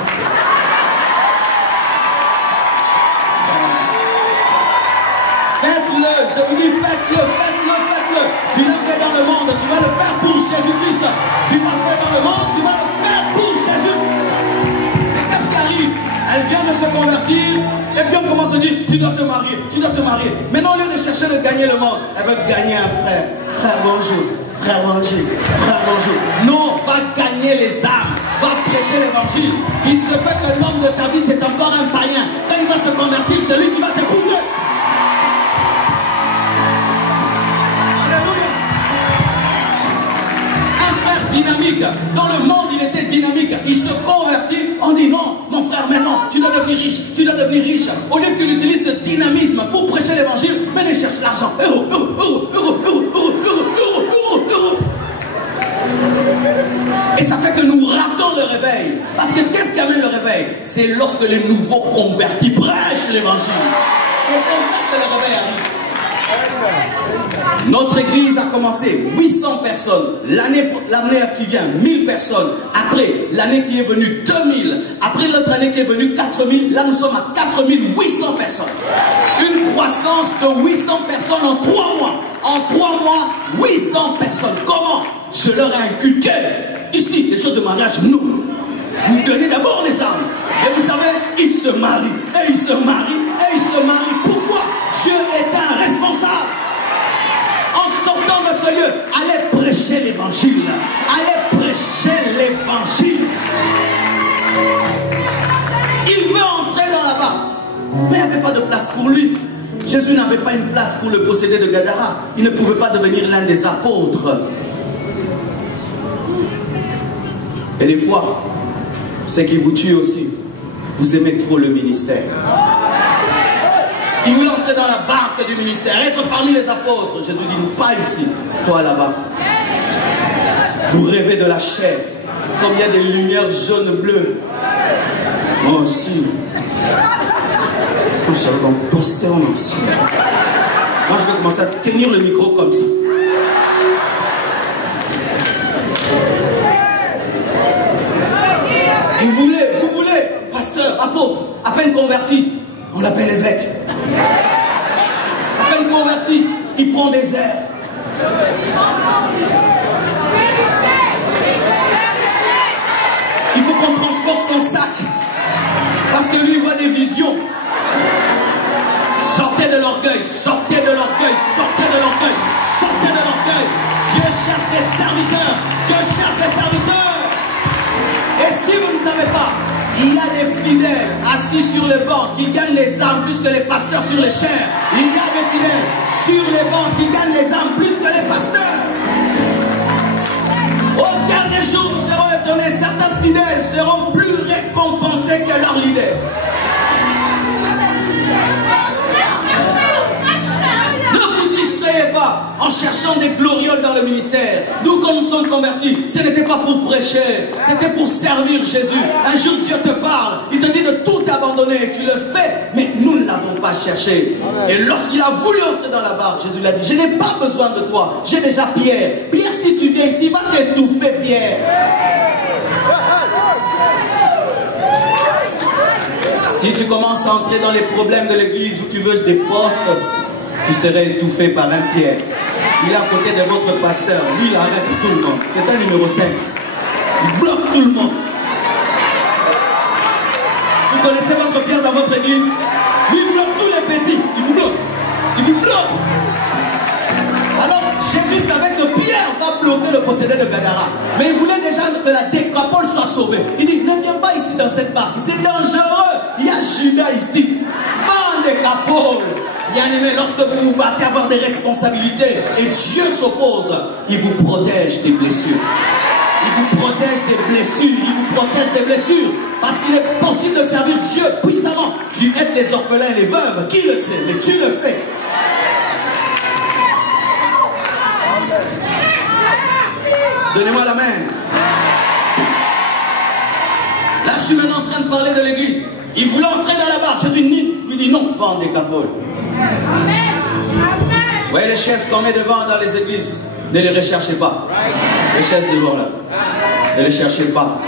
Faites-le, je vous dis, faites-le, faites-le, faites-le. Tu l'as fait dans le monde, tu vas le faire pour Jésus-Christ. Tu l'as fait dans le monde, tu vas le faire pour Jésus. Et qu'est-ce qui arrive? Elle vient de se convertir, et puis on commence à dire, tu dois te marier, tu dois te marier. Maintenant, au lieu de chercher de gagner le monde, elle veut gagner un frère. Frère, bonjour. Frère, bonjour. Frère, bonjour. Non, va gagner les âmes. Va prêcher l'évangile. Il se peut que l'homme de ta vie, c'est encore un païen. Quand il va se convertir, c'est lui qui va t'épouser. Alléluia. Un frère dynamique. Dans le monde, il était dynamique. Il se convertit. On dit non, mon frère, maintenant, tu dois devenir riche. Tu dois devenir riche. Au lieu qu'il utilise ce dynamisme pour prêcher l'évangile, mais il cherche l'argent. Euro, euro, euro, euro, euro, euro, euro, euro, euro, euro. Et ça fait que nous ratons le réveil. Parce que qu'est-ce qui amène le réveil? C'est lorsque les nouveaux convertis prêchent l'évangile. C'est comme ça que le réveil arrive. Notre église a commencé 800 personnes. L'année qui vient, 1000 personnes. Après, l'année qui est venue, 2000. Après l'autre année qui est venue, 4000. Là, nous sommes à 4800 personnes. Une croissance de 800 personnes en 3 mois. En 3 mois, 800 personnes. Comment? Je leur ai inculqué. Ici, les choses de mariage, non. Vous donnez d'abord les âmes. Et vous savez, ils se marient. et il se marie, et il se marie. Pourquoi? Dieu est un responsable. En sortant de ce lieu, allez prêcher l'évangile. Allez prêcher l'évangile. Il veut entrer dans la barque, mais il n'y avait pas de place pour lui. Jésus n'avait pas une place pour le posséder de Gadara. Il ne pouvait pas devenir l'un des apôtres. Et des fois, ce qui vous tue aussi, vous aimez trop le ministère. Il voulait entrer dans la barque du ministère, être parmi les apôtres. Jésus dit, pas ici, toi là-bas. Vous rêvez de la chair, comme il y a des lumières jaunes, bleues. Moi aussi. Moi, je vais me poster en aussi. Moi, je vais commencer à tenir le micro comme ça. Et vous voulez, pasteur, apôtre, à peine converti, on l'appelle évêque. À peine converti, il prend des airs. Il faut qu'on transporte son sac. Parce que lui, il voit des visions. Sortez de l'orgueil, sortez de l'orgueil, sortez de l'orgueil, sortez de l'orgueil. Dieu cherche des serviteurs, Dieu cherche des serviteurs. Et si vous ne savez pas, il y a des fidèles assis sur les bancs qui gagnent les âmes plus que les pasteurs sur les chaires. Il y a des fidèles sur les bancs qui gagnent les âmes plus que les pasteurs. Au dernier jour, nous serons étonnés, certains fidèles seront plus récompensés que leurs leaders. Ne vous distrayez pas en cherchant des glorioles dans le ministère. Nous, quand nous sommes convertis, ce n'était pas pour prêcher, c'était pour servir Jésus. Un jour, Dieu te parle, il te dit de tout abandonner, tu le fais, mais nous ne l'avons pas cherché. Et lorsqu'il a voulu entrer dans la barque, Jésus l'a dit, je n'ai pas besoin de toi, j'ai déjà Pierre. Pierre, si tu viens ici, va t'étouffer, Pierre. Si tu commences à entrer dans les problèmes de l'église où tu veux des postes, tu serais étouffé par un Pierre. Il est à côté de votre pasteur. Lui, il arrête tout le monde. C'est un numéro 5. Il bloque tout le monde. Vous connaissez votre Pierre dans votre église? Lui, il bloque tous les petits. Il vous bloque. Il vous bloque. Alors, Jésus savait que Pierre va bloquer le possédé de Gadara. Mais il voulait déjà que la Décapole soit sauvée. Il dit, ne viens pas ici dans cette barque. C'est dangereux. Il y a Judas ici. Va en Décapole. Bien-aimé, lorsque vous vous battez à avoir des responsabilités et Dieu s'oppose, il vous protège des blessures. Il vous protège des blessures. Il vous protège des blessures. Parce qu'il est possible de servir Dieu puissamment. Tu aides les orphelins et les veuves. Qui le sait? Mais tu le fais. Donnez-moi la main. Là, je suis maintenant en train de parler de l'église. Il voulait entrer dans la barque. Jésus lui dit non, va en Décapole. Vous voyez les chaises qu'on met devant dans les églises, ne les recherchez pas. Les chaises devant là, ne les cherchez pas.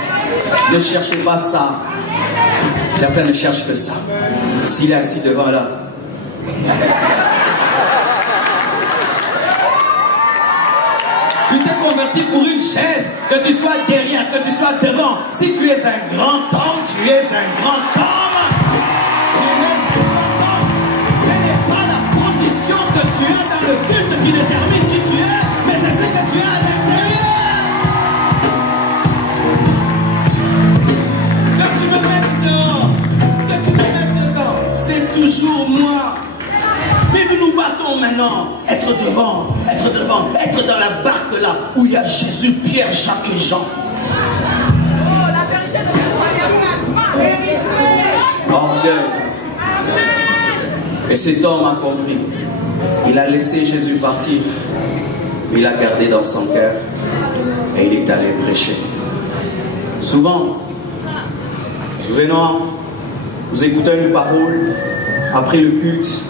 Ne cherchez pas ça. Certains ne cherchent que ça. S'il est assis devant là, tu t'es converti pour une chaise, que tu sois derrière, que tu sois devant. Si tu es un grand homme, tu es un grand homme. Tu es un grand homme. Ce n'est pas la position que tu as dans le culte qui détermine qui tu es, mais c'est ce que tu as à l'intérieur. Que tu me mettes dehors, que tu me mettes dedans, c'est toujours moi. Mais nous nous battons maintenant, être devant, être dans la barque là, où il y a Jésus, Pierre, Jacques et Jean. Orgueil. Et cet homme a compris. Il a laissé Jésus partir, mais il a gardé dans son cœur et il est allé prêcher. Souvent, venons, nous écoutons une parole après le culte.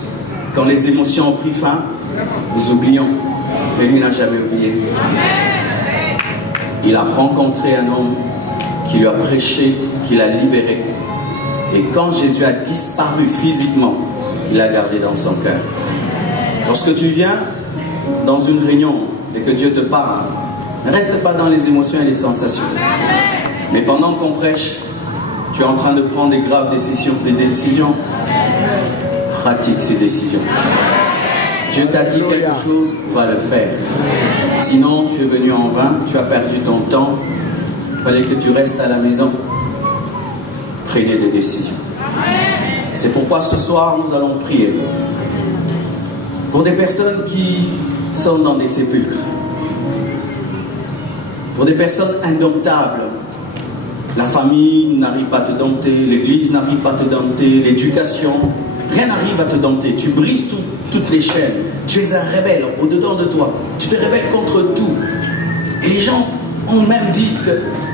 Quand les émotions ont pris fin, nous oublions. Mais lui n'a jamais oublié. Il a rencontré un homme qui lui a prêché, qui l'a libéré. Et quand Jésus a disparu physiquement, il l'a gardé dans son cœur. Lorsque tu viens dans une réunion et que Dieu te parle, ne reste pas dans les émotions et les sensations. Mais pendant qu'on prêche, Tu es en train de prendre des graves décisions. Pratique ces décisions. Dieu t'a dit quelque chose, va le faire. Sinon, tu es venu en vain, tu as perdu ton temps. Il fallait que tu restes à la maison. Prenez des décisions. C'est pourquoi ce soir, nous allons prier pour des personnes qui sont dans des sépulcres, pour des personnes indomptables. La famille n'arrive pas à te dompter, l'église n'arrive pas à te dompter, l'éducation, rien n'arrive à te dompter. Tu brises toutes les chaînes. Tu es un rebelle au-dedans de toi. Tu te rebelles contre tout. Et les gens ont même dit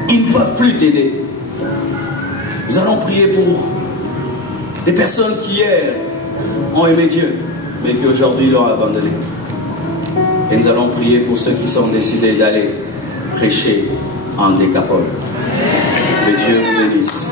qu'ils ne peuvent plus t'aider. Nous allons prier pour des personnes qui hier ont aimé Dieu, mais qui aujourd'hui l'ont abandonné. Et nous allons prier pour ceux qui sont décidés d'aller prêcher en Décapole. Que Dieu vous bénisse.